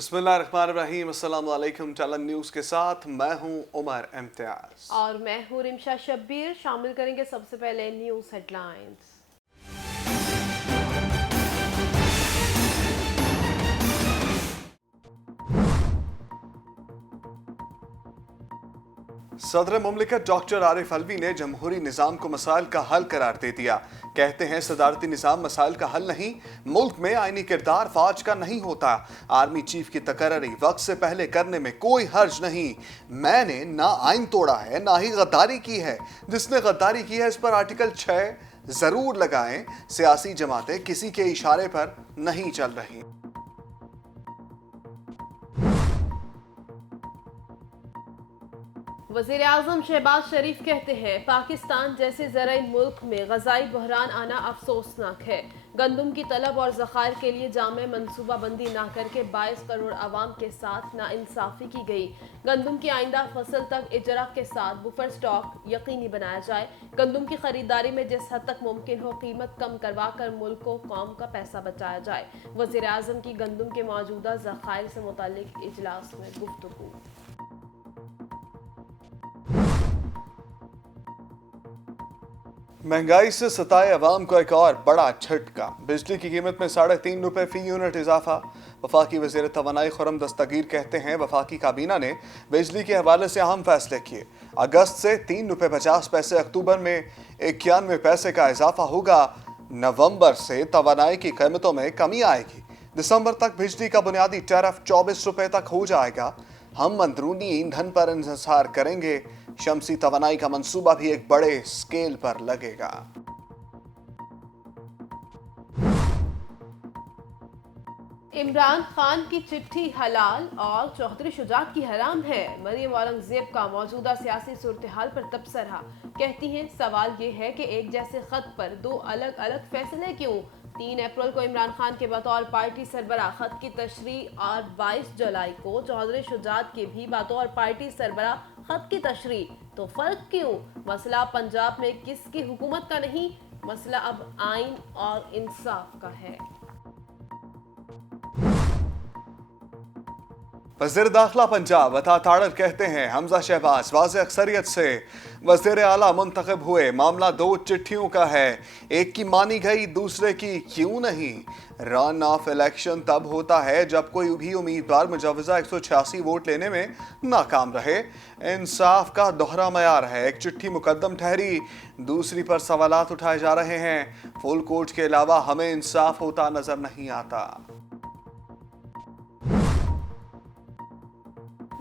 बिस्मिल्लाहिर्रहमानिर्रहीम, अस्सलाम वालेकुम। टलन न्यूज़ के साथ मैं हूं उमर इम्तियाज और मैं हूं रिमशा शब्बीर। शामिल करेंगे सबसे पहले न्यूज़ हेडलाइंस। सदर मुमलिकत डॉक्टर आरिफ अलवी ने जमहूरी निज़ाम को मसाइल का हल करार दे दिया। कहते हैं सदारती निज़ाम मसाइल का हल नहीं, मुल्क में आईनी किरदार फौज का नहीं होता। आर्मी चीफ की तकर्री वक्त से पहले करने में कोई हर्ज नहीं। मैंने ना आइन तोड़ा है ना ही गद्दारी की है। जिसने गद्दारी की है इस पर आर्टिकल 6 जरूर लगाएं। सियासी जमातें किसी के इशारे पर नहीं चल रही। वज़ीर आज़म शहबाज शरीफ कहते हैं पाकिस्तान जैसे ज़राई मुल्क में ग़ज़ाई बहरान आना अफसोसनाक है। गंदम की तलब और ज़खायर के लिए जामे मनसूबा बंदी ना करके 22 करोड़ आवाम के साथ नाइंसाफ़ी की गई। गंदम की आइंदा फसल तक इजरा के साथ बुफर स्टॉक यकीनी बनाया जाए। गंदम की खरीदारी में जिस हद तक मुमकिन हो कीमत कम करवा कर मुल्क को कौम का पैसा बचाया जाए। वज़ीर आज़म की गंदम के मौजूदा ज़खायर से मुताल्लिक़ इजलास में गुफ्तगू। महंगाई से सताए अवाम को एक और बड़ा झटका। बिजली की कीमत में 3.5 रुपए फी यूनिट इजाफा। वफाकी वज़ीर तवानाई खुर्रम दस्तगीर कहते हैं वफाकी काबीना ने बिजली के हवाले से अहम फैसले किए। अगस्त से 3 रुपए 50 पैसे, अक्टूबर में 91 पैसे का इजाफा होगा। नवंबर से तवानाई की कीमतों में कमी आएगी। दिसंबर तक बिजली का बुनियादी टैरिफ 24 रुपए तक हो जाएगा। हम अंदरूनी ईंधन पर इंहिसार करेंगे। शमसी तवानाई का मंसूबा भी एक बड़े स्केल पर लगेगा। इमरान खान की चिट्ठी हलाल और चौधरी शुजात की हराम है। मरियम औरंगजेब का मौजूदा सियासी सूरत हाल पर तबसरा। कहती हैं सवाल ये है कि एक जैसे खत पर दो अलग अलग फैसले क्यों। 3 अप्रैल को इमरान खान के बतौर पार्टी सरबराह खत की तशरीह और 22 जुलाई को चौधरी शुजात के भी बतौर पार्टी सरबराह खत की तशरीह। तो फर्क क्यों? मसला पंजाब में किसकी हुकूमत का नहीं, मसला अब आइन और इंसाफ का है। वज़ीर दाखिला पंजाब अता ताड़र कहते हैं हमजा शहबाज वाज़े अक्सरियत से वज़ीर आला मुंतखब हुए। मामला 2 चिट्ठियों का है, एक की मानी गई दूसरे की क्यों नहीं। रन ऑफ इलेक्शन तब होता है जब कोई भी उम्मीदवार मुजवजा 186 वोट लेने में नाकाम रहे। इंसाफ का दोहरा मयार है। एक चिट्ठी मुकद्दम ठहरी, दूसरी पर सवालात उठाए जा रहे हैं। फुल कोर्ट के अलावा हमें इंसाफ होता नजर नहीं आता।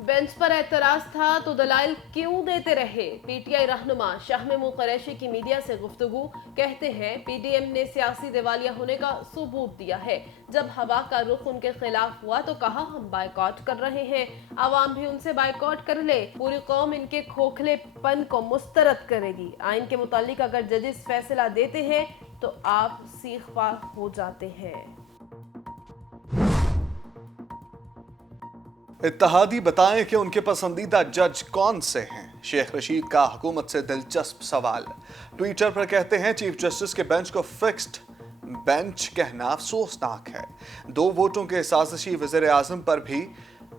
बेंच पर एतराज था तो दलाइल क्यों देते रहे। पीटीआई रहनुमा शाह महमूद कुरैशी की मीडिया से गुफ्तगू। कहते हैं पीडीएम ने सियासी दिवालिया होने का सबूत दिया है। जब हवा का रुख उनके खिलाफ हुआ तो कहा हम बाइकआउट कर रहे हैं। आवाम भी उनसे बाइकआउट कर ले, पूरी कौम इनके खोखलेपन को मुस्तरद करेगी। आइन के मुतालिक अगर जजेस फैसला देते हैं तो आप सीख पार हो जाते हैं। इत्तेहादी बताएं कि उनके पसंदीदा जज कौन से हैं। शेख रशीद का हुकूमत से दिलचस्प सवाल। ट्विटर पर कहते हैं चीफ जस्टिस के बेंच को फिक्स्ड बेंच कहना अफसोसनाक है। 2 वोटों के साजिशी वज़ीर आज़म पर भी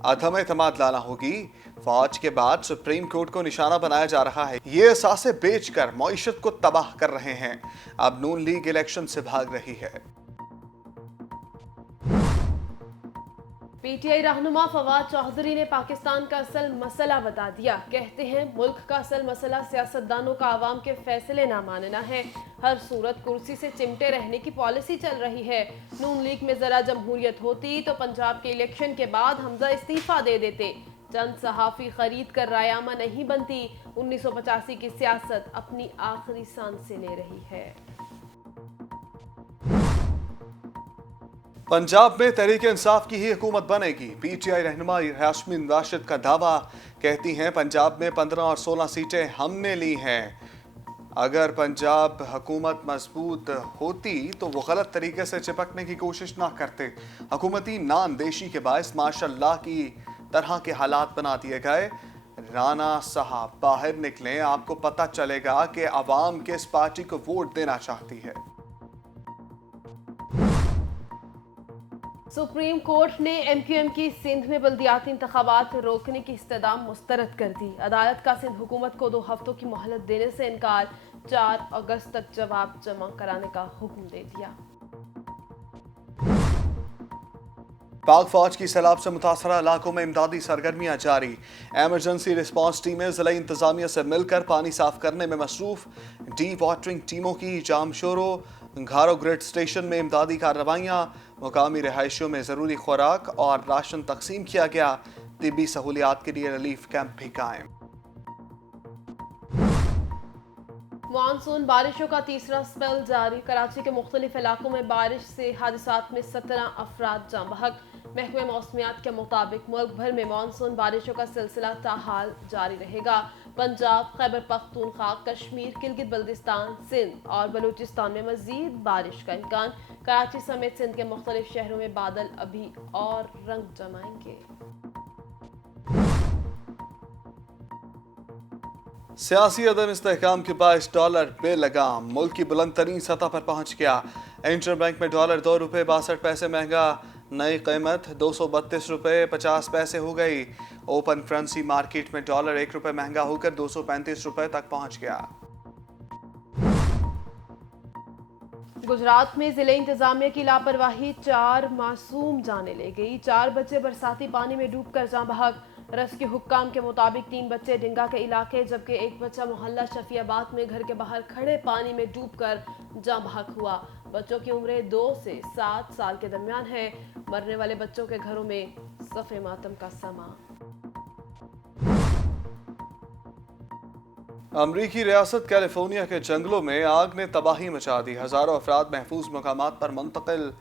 अदम एतमाद लाना होगी। फौज के बाद सुप्रीम कोर्ट को निशाना बनाया जा रहा है। ये असासे बेचकर मईशत को तबाह कर रहे हैं। अब नून लीग इलेक्शन से भाग रही है। पीटीआई रहनुमा फवाद चौधरी ने पाकिस्तान का असल मसला बता दिया। कहते हैं मुल्क का असल मसला सियासतदानों का आवाम के फैसले ना मानना है। हर सूरत कुर्सी से चिमटे रहने की पॉलिसी चल रही है। नून लीग में जरा जमहूरियत होती तो पंजाब के इलेक्शन के बाद हमजा इस्तीफा दे देते। चंद सहाफी खरीद कर रायामा नहीं बनती। 1985 की सियासत अपनी आखिरी सांसें ले रही है। पंजाब में तहरीक इंसाफ की ही हुकूमत बनेगी। पीटीआई रहनुमा यास्मीन राशिद का दावा। कहती हैं पंजाब में 15 और 16 सीटें हमने ली हैं। अगर पंजाब हुकूमत मजबूत होती तो वो गलत तरीके से चिपकने की कोशिश ना करते। हुकूमती नाअंदेशी के बायस माशाअल्लाह की तरह के हालात बना दिए गए। राना साहब बाहर निकलें, आपको पता चलेगा कि अवाम किस पार्टी को वोट देना चाहती है। सुप्रीम कोर्ट ने MQM की सिंध में बल्दियाती इंतखाबात रोकने की इस्तदाम मुस्तरद कर दी। अदालत का सिंध हुकूमत को 2 हफ्तों की मोहलत देने से इनकार, 4 अगस्त तक जवाब जमा कराने का हुक्म दे दिया। पाक फौज की सैलाब से मुतासरा इलाकों में इमदादी सरगर्मियां जारी। एमरजेंसी रिस्पांस टीमें जिला इंतजामिया से मिलकर पानी साफ करने में मसरूफ। डी वाटरिंग टीमों की जामशोरो। घारो ग्रिड स्टेशन में इमदादी कार्रवाइयां। मुकामी रहायशियों में ज़रूरी खुराक और राशन तकसीम किया गया। तिब्बी सहूलियात के लिए रिलीफ कैंप भी कायम। मानसून बारिशों का तीसरा स्पेल जारी। कराची के मुख्तलिफ इलाकों में बारिश से हादसात में 17 अफराद जाँ बहक। महकमे मौसमियात के मुताबिक मुल्क भर में मानसून बारिशों का सिलसिला ताहाल जारी रहेगा। पंजाब, खैबर पख्तूनख्वा, कश्मीर, गिलगित बल्तिस्तान, सिंध और बलूचिस्तान में मजीद बारिश का इम्कान। कराची समेत सिंध के मुख्तलिफ शहरों में बादल अभी और रंग जमाएंगे। सियासी अदम इस्तेहकाम के बायस डॉलर बेलगाम मुल्क की बुलंद तरीन सतह पर पहुंच गया। इंटर बैंक में डॉलर 2 रुपये 62 पैसे महंगा। नई कीमत 232 रुपये 50 पैसे हो गई। ओपन करेंसी मार्केट में डॉलर 1 रुपये महंगा होकर 235 रुपये तक पहुंच गया। गुजरात में जिले इंतजामिया की लापरवाही 4 मासूम जाने ले गई। 4 बच्चे बरसाती पानी में डूबकर जाँ बहक। रेस्क्यू हुक्काम के मुताबिक 3 बच्चे डिंगा के इलाके जबकि एक बच्चा मोहल्ला शफियाबाद में घर के बाहर खड़े पानी में डूबकर जाँ बहक हुआ। बच्चों की उम्रें 2 से 7 साल के दरमियान है। मरने वाले बच्चों के घरों में सफ़े मातम का समा। अमरीकी रियासत कैलिफोर्निया के जंगलों में आग ने तबाही मचा दी। हजारों अफराद महफूज मकामात पर मुंतकिल।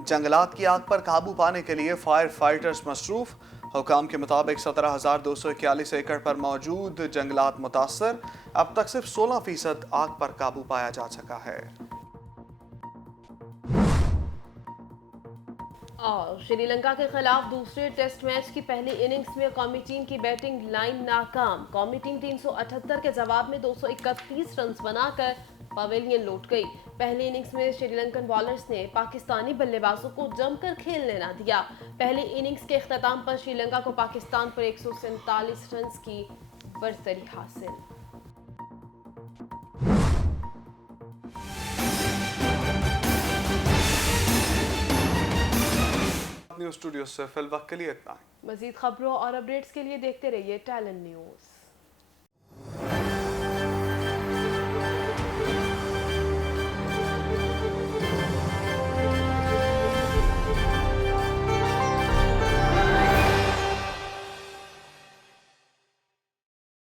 जंगलात की आग पर काबू पाने के लिए फायर फाइटर्स मसरूफ। हुकाम के मुताबिक 17,241 एकड़ पर मौजूद जंगलात मुतासर। अब तक सिर्फ 16% आग पर काबू पाया जा सका है। और श्रीलंका के खिलाफ दूसरे टेस्ट मैच की पहली इनिंग्स में कौमी टीम की बैटिंग लाइन नाकाम। कौमी टीम 378 के जवाब में 231 रन बनाकर पवेलियन लौट गई। पहली इनिंग्स में श्रीलंकन बॉलर्स ने पाकिस्तानी बल्लेबाजों को जमकर खेलने ना दिया। पहली इनिंग्स के इख्तिताम पर श्रीलंका को पाकिस्तान पर 147 रन की बरतरी हासिल। न्यूज़ स्टूडियो से फिल वक्त के लिए इतना ही। मजीद खबरों और अपडेट्स के लिए देखते रहिए टैलेंट न्यूज़।